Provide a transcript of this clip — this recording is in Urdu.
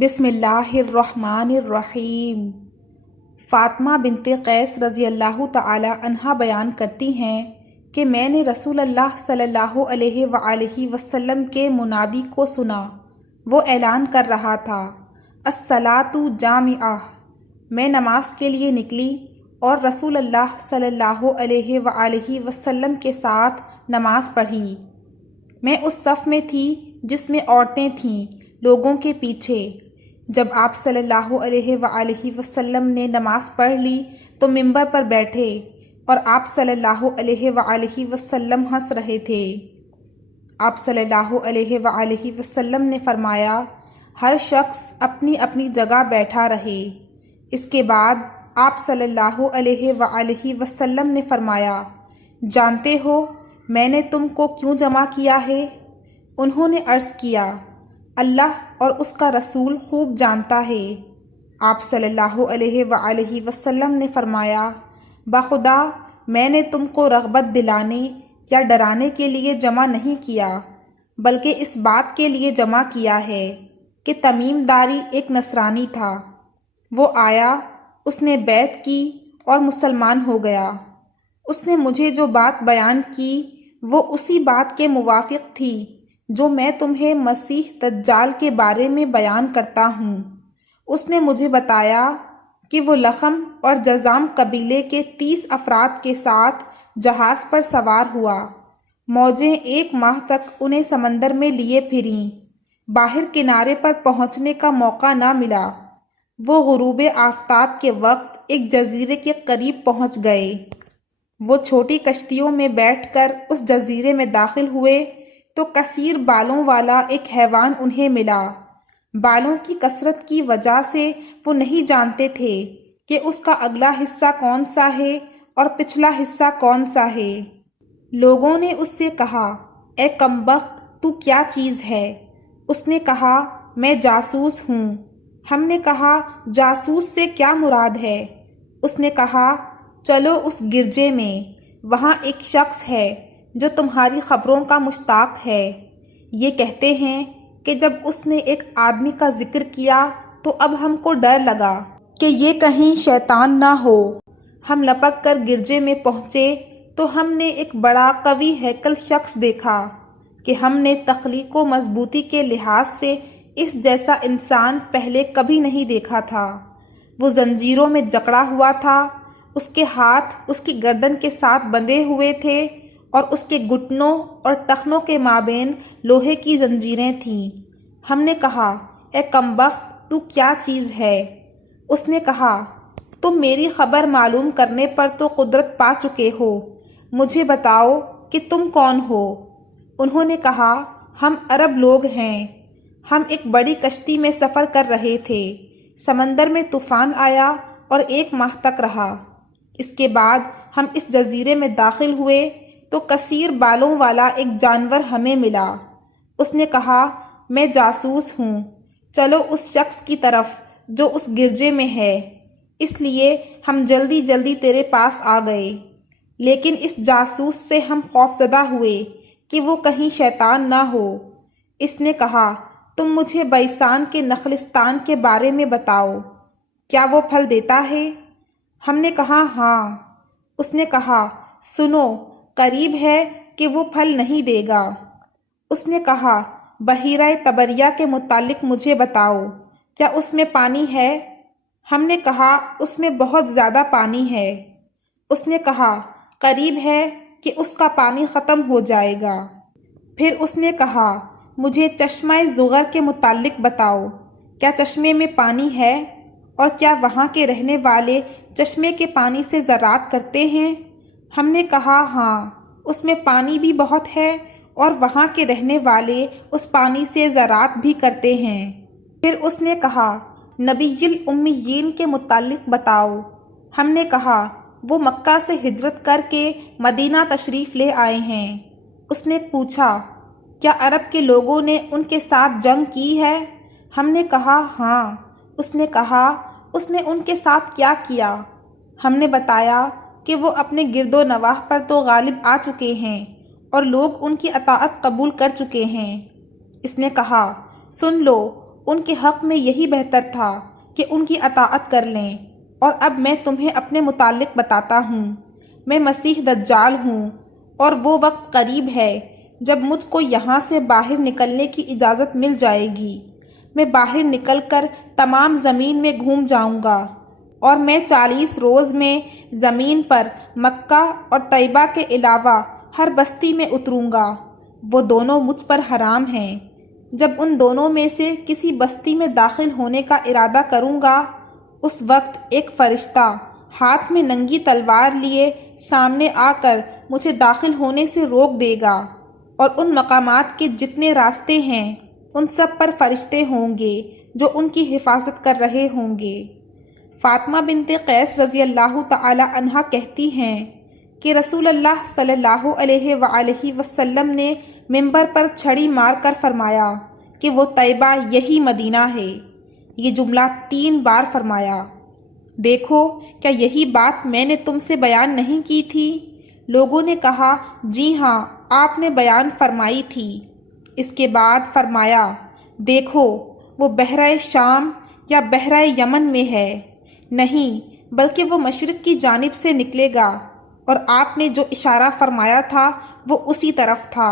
بسم اللہ الرحمن الرحیم۔ فاطمہ بنت قیس رضی اللہ تعالی عنہا بیان کرتی ہیں کہ میں نے رسول اللہ صلی اللہ علیہ وآلہ وسلم کے منادی کو سنا۔ وہ اعلان کر رہا تھا، الصلاۃ جامعہ۔ میں نماز کے لیے نکلی اور رسول اللہ صلی اللہ علیہ وآلہ وسلم کے ساتھ نماز پڑھی۔ میں اس صف میں تھی جس میں عورتیں تھیں، لوگوں کے پیچھے۔ جب آپ صلی اللہ علیہ وآلہ وسلم نے نماز پڑھ لی تو منبر پر بیٹھے اور آپ صلی اللہ علیہ وآلہ وسلم ہنس رہے تھے۔ آپ صلی اللہ علیہ وآلہ وسلم نے فرمایا، ہر شخص اپنی اپنی جگہ بیٹھا رہے۔ اس کے بعد آپ صلی اللہ علیہ وآلہ وسلم نے فرمایا، جانتے ہو میں نے تم کو کیوں جمع کیا ہے؟ انہوں نے عرض کیا، اللہ اور اس کا رسول خوب جانتا ہے۔ آپ صلی اللہ علیہ وآلہ وسلم نے فرمایا، بخدا میں نے تم کو رغبت دلانے یا ڈرانے کے لیے جمع نہیں کیا، بلکہ اس بات کے لیے جمع کیا ہے کہ تمیم داری ایک نصرانی تھا۔ وہ آیا، اس نے بیعت کی اور مسلمان ہو گیا۔ اس نے مجھے جو بات بیان کی وہ اسی بات کے موافق تھی جو میں تمہیں مسیح دجال کے بارے میں بیان کرتا ہوں۔ اس نے مجھے بتایا کہ وہ لخم اور جذام قبیلے کے 30 افراد کے ساتھ جہاز پر سوار ہوا۔ موجیں 1 ماہ تک انہیں سمندر میں لیے پھریں، باہر کنارے پر پہنچنے کا موقع نہ ملا۔ وہ غروب آفتاب کے وقت ایک جزیرے کے قریب پہنچ گئے۔ وہ چھوٹی کشتیوں میں بیٹھ کر اس جزیرے میں داخل ہوئے تو کثیر بالوں والا ایک حیوان انہیں ملا۔ بالوں کی کثرت کی وجہ سے وہ نہیں جانتے تھے کہ اس کا اگلا حصہ کون سا ہے اور پچھلا حصہ کون سا ہے۔ لوگوں نے اس سے کہا، اے کمبخت تو کیا چیز ہے؟ اس نے کہا، میں جاسوس ہوں۔ ہم نے کہا، جاسوس سے کیا مراد ہے؟ اس نے کہا، چلو اس گرجے میں، وہاں ایک شخص ہے جو تمہاری خبروں کا مشتاق ہے۔ یہ کہتے ہیں کہ جب اس نے ایک آدمی کا ذکر کیا تو اب ہم کو ڈر لگا کہ یہ کہیں شیطان نہ ہو۔ ہم لپک کر گرجے میں پہنچے تو ہم نے ایک بڑا قوی ہیکل شخص دیکھا کہ ہم نے تخلیق و مضبوطی کے لحاظ سے اس جیسا انسان پہلے کبھی نہیں دیکھا تھا۔ وہ زنجیروں میں جکڑا ہوا تھا، اس کے ہاتھ اس کی گردن کے ساتھ بندھے ہوئے تھے اور اس کے گھٹنوں اور ٹخنوں کے مابین لوہے کی زنجیریں تھیں۔ ہم نے کہا، اے کمبخت تو کیا چیز ہے؟ اس نے کہا، تم میری خبر معلوم کرنے پر تو قدرت پا چکے ہو، مجھے بتاؤ کہ تم کون ہو؟ انہوں نے کہا، ہم عرب لوگ ہیں۔ ہم ایک بڑی کشتی میں سفر کر رہے تھے، سمندر میں طوفان آیا اور 1 ماہ تک رہا۔ اس کے بعد ہم اس جزیرے میں داخل ہوئے تو کثیر بالوں والا ایک جانور ہمیں ملا۔ اس نے کہا، میں جاسوس ہوں، چلو اس شخص کی طرف جو اس گرجے میں ہے۔ اس لیے ہم جلدی جلدی تیرے پاس آ گئے، لیکن اس جاسوس سے ہم خوفزدہ ہوئے کہ وہ کہیں شیطان نہ ہو۔ اس نے کہا، تم مجھے بیسان کے نخلستان کے بارے میں بتاؤ، کیا وہ پھل دیتا ہے؟ ہم نے کہا، ہاں۔ اس نے کہا، سنو، قریب ہے کہ وہ پھل نہیں دے گا۔ اس نے کہا، بحیرہ طبریہ کے متعلق مجھے بتاؤ، کیا اس میں پانی ہے؟ ہم نے کہا، اس میں بہت زیادہ پانی ہے۔ اس نے کہا، قریب ہے کہ اس کا پانی ختم ہو جائے گا۔ پھر اس نے کہا، مجھے چشمہ زغر کے متعلق بتاؤ، کیا چشمے میں پانی ہے اور کیا وہاں کے رہنے والے چشمے کے پانی سے زراعت کرتے ہیں؟ ہم نے کہا، ہاں، اس میں پانی بھی بہت ہے اور وہاں کے رہنے والے اس پانی سے زراعت بھی کرتے ہیں۔ پھر اس نے کہا، نبی الامیین کے متعلق بتاؤ۔ ہم نے کہا، وہ مکہ سے ہجرت کر کے مدینہ تشریف لے آئے ہیں۔ اس نے پوچھا، کیا عرب کے لوگوں نے ان کے ساتھ جنگ کی ہے؟ ہم نے کہا، ہاں۔ اس نے کہا، اس نے ان کے ساتھ کیا کیا؟ ہم نے بتایا کہ وہ اپنے گرد و نواح پر تو غالب آ چکے ہیں اور لوگ ان کی اطاعت قبول کر چکے ہیں۔ اس نے کہا، سن لو، ان کے حق میں یہی بہتر تھا کہ ان کی اطاعت کر لیں۔ اور اب میں تمہیں اپنے متعلق بتاتا ہوں۔ میں مسیح دجال ہوں، اور وہ وقت قریب ہے جب مجھ کو یہاں سے باہر نکلنے کی اجازت مل جائے گی۔ میں باہر نکل کر تمام زمین میں گھوم جاؤں گا، اور میں 40 روز میں زمین پر مکہ اور طیبہ کے علاوہ ہر بستی میں اتروں گا۔ وہ دونوں مجھ پر حرام ہیں۔ جب ان دونوں میں سے کسی بستی میں داخل ہونے کا ارادہ کروں گا، اس وقت ایک فرشتہ ہاتھ میں ننگی تلوار لیے سامنے آ کر مجھے داخل ہونے سے روک دے گا، اور ان مقامات کے جتنے راستے ہیں ان سب پر فرشتے ہوں گے جو ان کی حفاظت کر رہے ہوں گے۔ فاطمہ بنت قیس رضی اللہ تعالی عنہا کہتی ہیں کہ رسول اللہ صلی اللہ علیہ وآلہ وسلم نے منبر پر چھڑی مار کر فرمایا کہ وہ طیبہ یہی مدینہ ہے۔ یہ جملہ 3 بار فرمایا۔ دیکھو، کیا یہی بات میں نے تم سے بیان نہیں کی تھی؟ لوگوں نے کہا، جی ہاں، آپ نے بیان فرمائی تھی۔ اس کے بعد فرمایا، دیکھو، وہ بحرہ شام یا بحرہ یمن میں ہے، نہیں بلکہ وہ مشرق کی جانب سے نکلے گا، اور آپ نے جو اشارہ فرمایا تھا وہ اسی طرف تھا۔